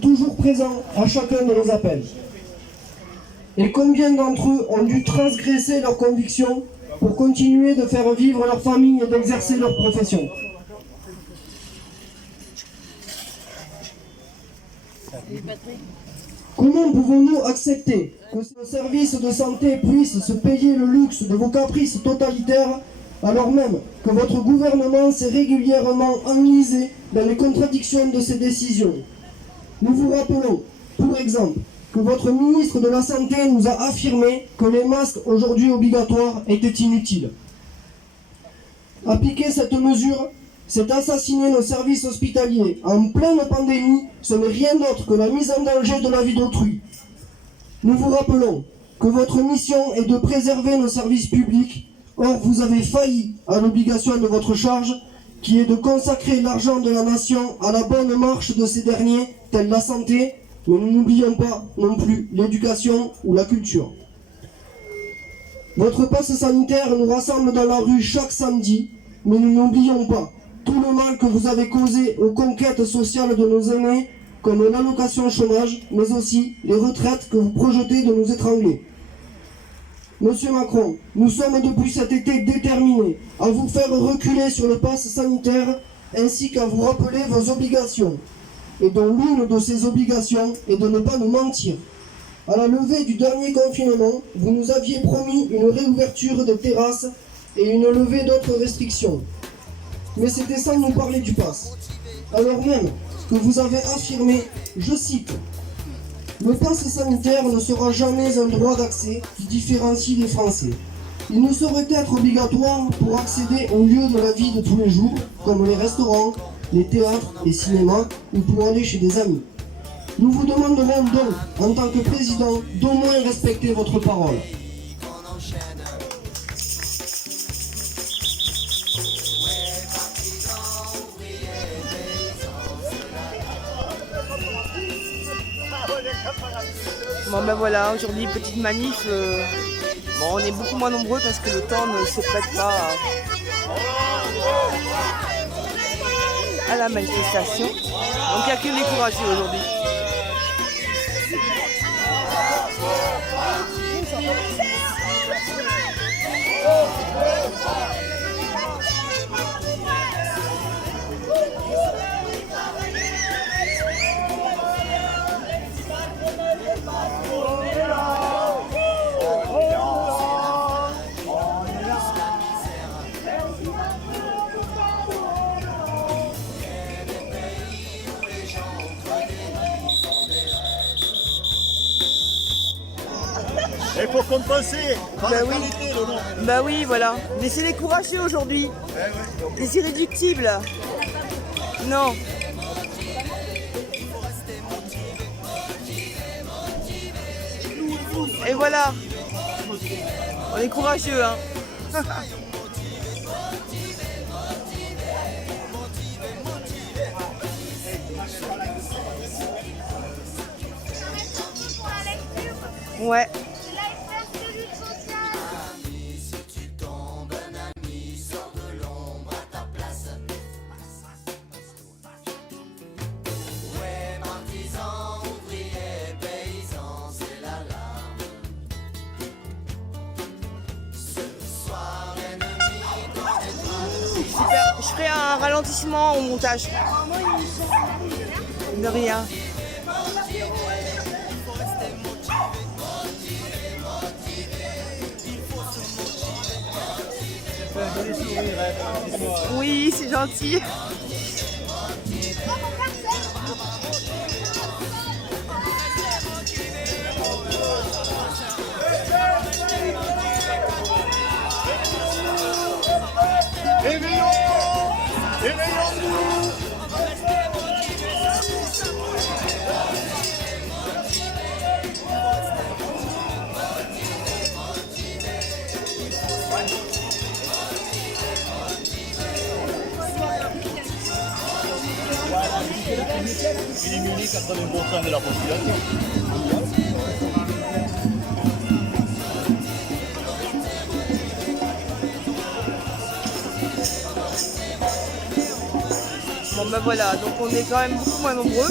toujours présents à chacun de nos appels. Et combien d'entre eux ont dû transgresser leurs convictions pour continuer de faire vivre leur famille et d'exercer leur profession. Comment pouvons-nous accepter que nos services de santé puissent se payer le luxe de vos caprices totalitaires alors même que votre gouvernement s'est régulièrement enlisé dans les contradictions de ses décisions? Nous vous rappelons, pour exemple, que votre ministre de la Santé nous a affirmé que les masques aujourd'hui obligatoires étaient inutiles. Appliquer cette mesure, c'est assassiner nos services hospitaliers. En pleine pandémie, ce n'est rien d'autre que la mise en danger de la vie d'autrui. Nous vous rappelons que votre mission est de préserver nos services publics. Or, vous avez failli à l'obligation de votre charge, qui est de consacrer l'argent de la nation à la bonne marche de ces derniers, telle la santé, mais nous n'oublions pas non plus l'éducation ou la culture. Votre passe sanitaire nous rassemble dans la rue chaque samedi, mais nous n'oublions pas tout le mal que vous avez causé aux conquêtes sociales de nos aînés, comme l'allocation chômage, mais aussi les retraites que vous projetez de nous étrangler. Monsieur Macron, nous sommes depuis cet été déterminés à vous faire reculer sur le pass sanitaire ainsi qu'à vous rappeler vos obligations, et dont l'une de ces obligations est de ne pas nous mentir. À la levée du dernier confinement, vous nous aviez promis une réouverture des terrasses et une levée d'autres restrictions. Mais c'était sans nous parler du pass, alors même que vous avez affirmé, je cite, « Le pass sanitaire ne sera jamais un droit d'accès qui différencie les Français. Il ne saurait être obligatoire pour accéder aux lieux de la vie de tous les jours, comme les restaurants, les théâtres, les cinémas, ou pour aller chez des amis. Nous vous demanderons donc, en tant que président, d'au moins respecter votre parole. » Bon ben voilà, aujourd'hui petite manif, bon on est beaucoup moins nombreux parce que le temps ne se prête pas à la manifestation. Donc il n'y a que les courageux aujourd'hui. Il faut compenser par la oui. qualité, le nom. Bah oui, voilà. Mais c'est les courageux aujourd'hui. Les irréductibles. Non. Et voilà. On est courageux, hein. Ouais. Super. Je ferai un ralentissement au montage. De rien. Oui, c'est gentil. Éveillons-nous. Il immunise 80% de la population. Bon ben voilà, donc on est quand même beaucoup moins nombreux.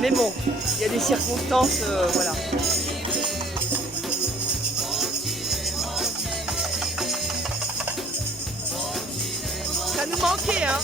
Mais bon, il y a des circonstances, voilà. Ça nous manquait, hein.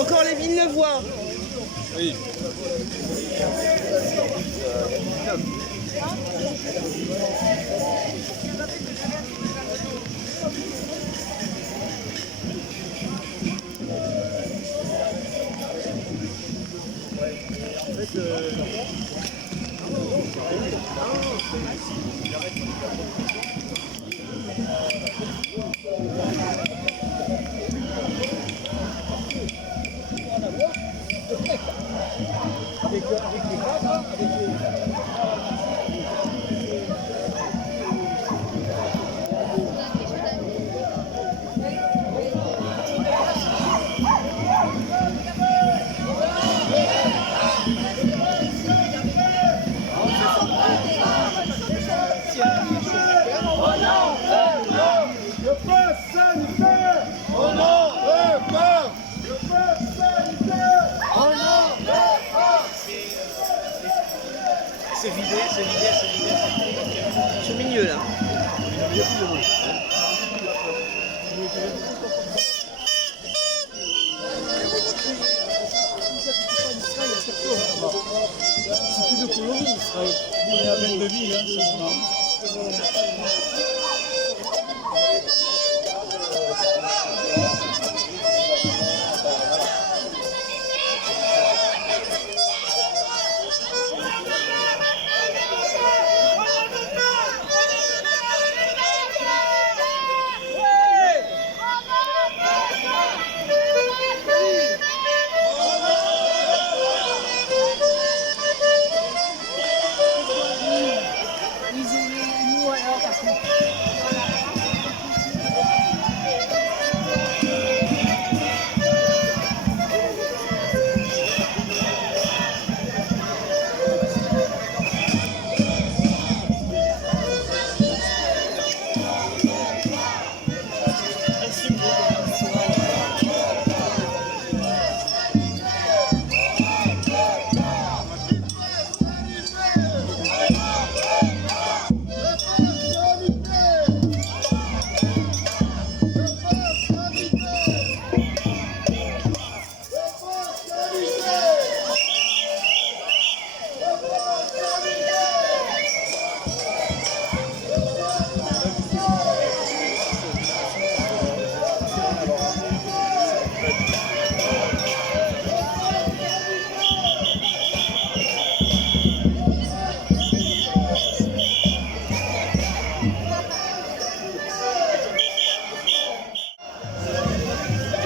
Encore les Villeneuvois. Oui. Je suis au milieu là. C'est plus de colonie, il y a 22 000, hein, c'est bon.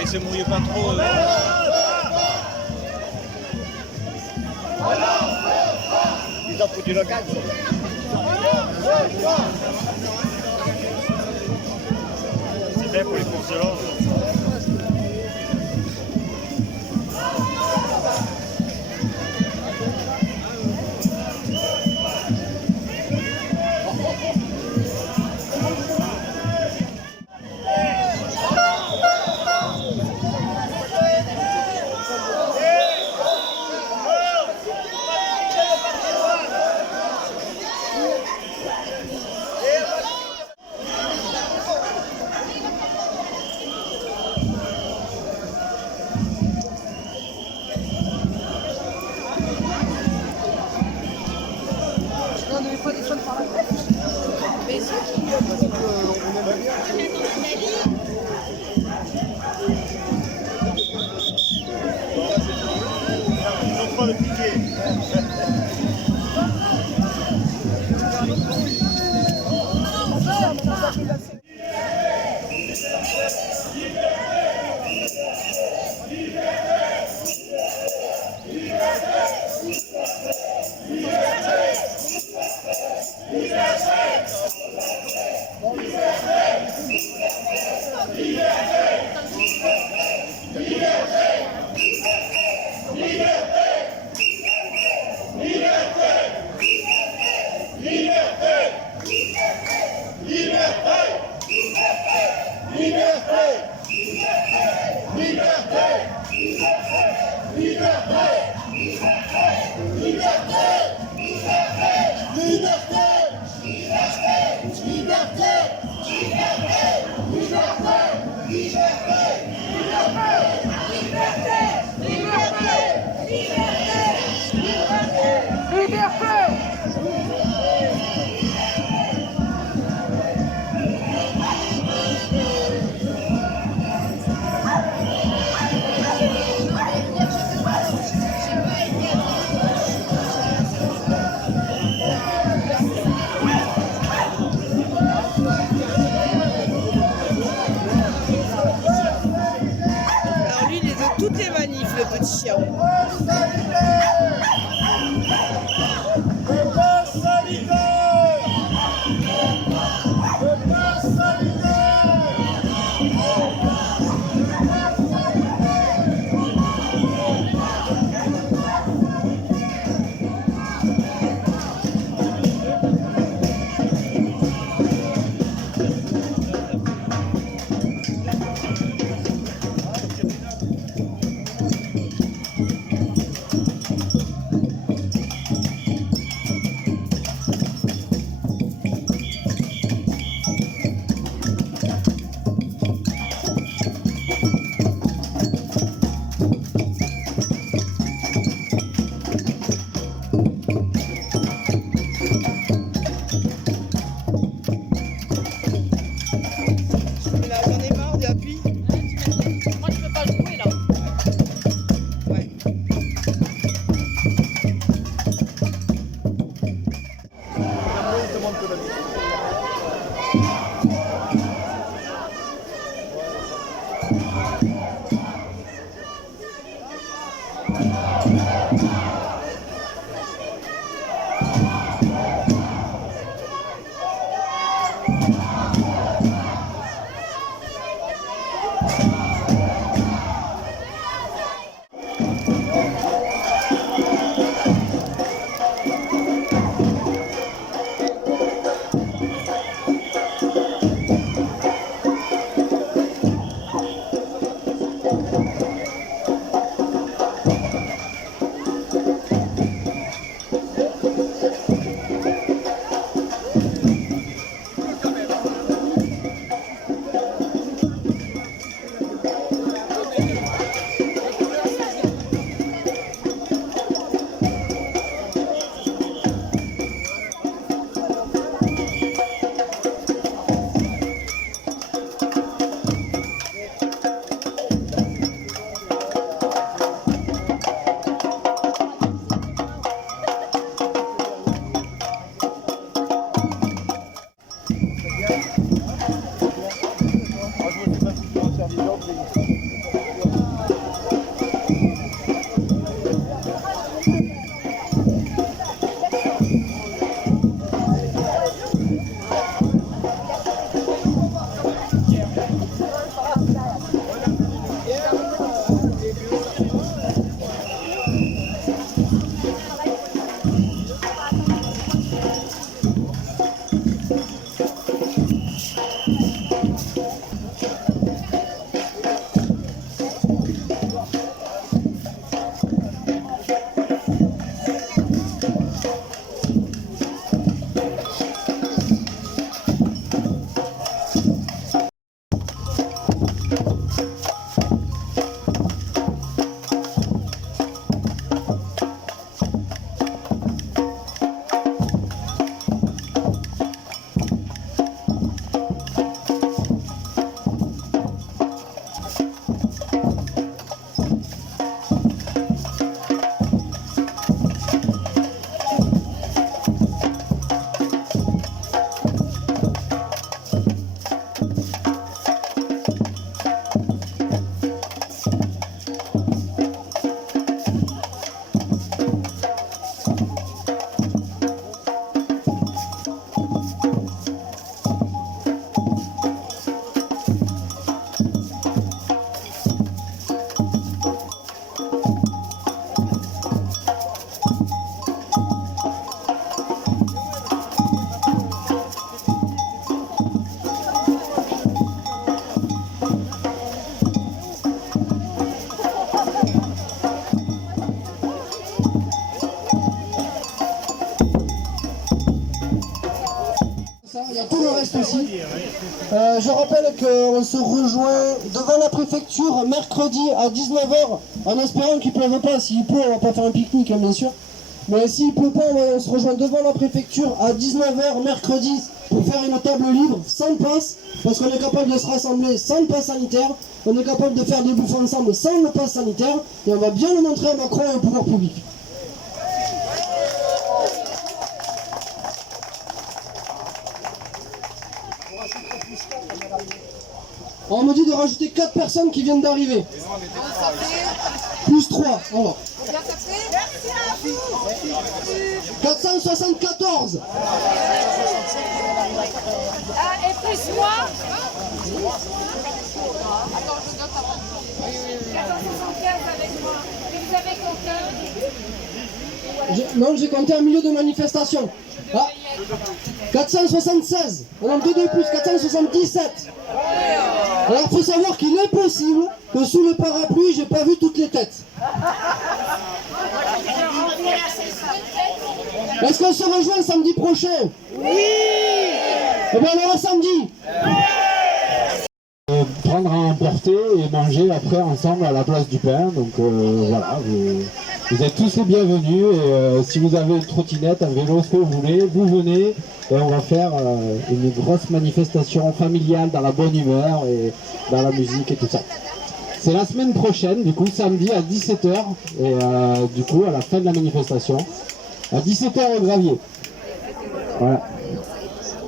Et se mouillez pas trop. Ils ont foutu le cadre. C'est bien pour les courses de l'ordre. Pas le piquer. Alors lui, il est de toutes les manifs, le petit chien. Il y a tout le reste aussi. Je rappelle qu'on se rejoint devant la préfecture mercredi à 19h en espérant qu'il ne pleuve pas. S'il pleut, on ne va pas faire un pique-nique, hein, bien sûr. Mais s'il ne pleut pas, on se rejoint devant la préfecture à 19h mercredi pour faire une table libre sans passe, parce qu'on est capable de se rassembler sans le pass sanitaire, on est capable de faire des bouffes ensemble sans le pass sanitaire, et on va bien le montrer à Macron et au pouvoir public. On me dit de rajouter 4 personnes qui viennent d'arriver. Plus 3, on va. 474. Ah, et plus moi. Attends, je note avant. 475 avec moi. Et vous avez compté? Non, j'ai compté un milieu de manifestation. Ah, 476. On a 2 de plus, 477. Alors il faut savoir qu'il est possible que sous le parapluie, j'ai pas vu toutes les têtes. Est-ce qu'on se rejoint samedi prochain? Oui. Eh bien alors samedi. Prendre à emporter et manger après ensemble à la place du pain. Donc voilà, vous êtes tous les bienvenus. Et si vous avez une trottinette, un vélo, ce que vous voulez, vous venez et on va faire une grosse manifestation familiale dans la bonne humeur et dans la musique et tout ça. C'est la semaine prochaine, du coup samedi à 17h et du coup à la fin de la manifestation à 17h au Gravier. Voilà.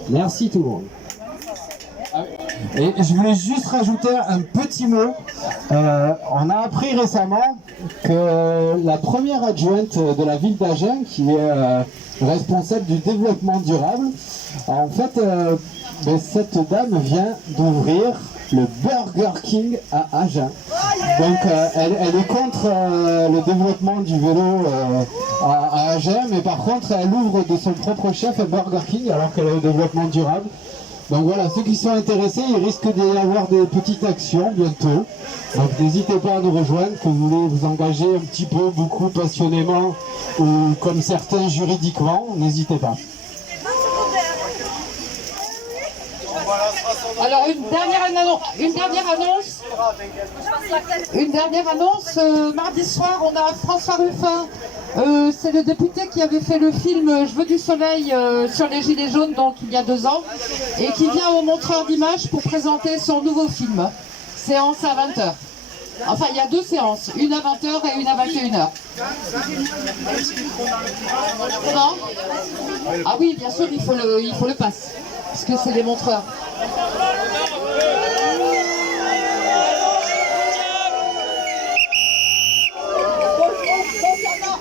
Merci tout le monde. Et je voulais juste rajouter un petit mot. On a appris récemment que la première adjointe de la ville d'Agen, qui est responsable du développement durable, en fait, cette dame vient d'ouvrir le Burger King à Agen. Donc elle est contre le développement du vélo à Agen, mais par contre elle ouvre de son propre chef un Burger King alors qu'elle est au développement durable. Donc voilà, ceux qui sont intéressés, il risque d'y avoir des petites actions bientôt. Donc n'hésitez pas à nous rejoindre, que vous voulez vous engager un petit peu, beaucoup passionnément, ou comme certains juridiquement, n'hésitez pas. Alors une dernière annonce. Mardi soir, on a François Ruffin. C'est le député qui avait fait le film Je veux du soleil sur les Gilets jaunes, donc il y a 2 ans, et qui vient au montreur d'images pour présenter son nouveau film. Séance à 20h. Enfin, il y a 2 séances, une à 20h et une à 21h. Comment ? Ah oui, bien sûr, il faut le pass, parce que c'est les montreurs.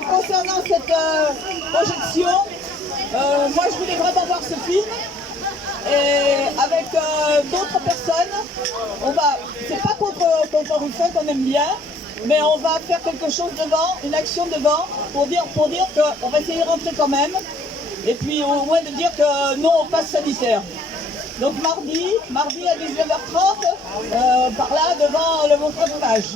Concernant cette projection, moi je voulais vraiment voir ce film et avec d'autres personnes. C'est pas contre Ruffin qu'on aime bien, mais on va faire quelque chose devant, une action devant, pour dire qu'on va essayer de rentrer quand même, et puis au moins de dire que non au pass sanitaire. Donc mardi à 19h30, par là devant le montreur d'image.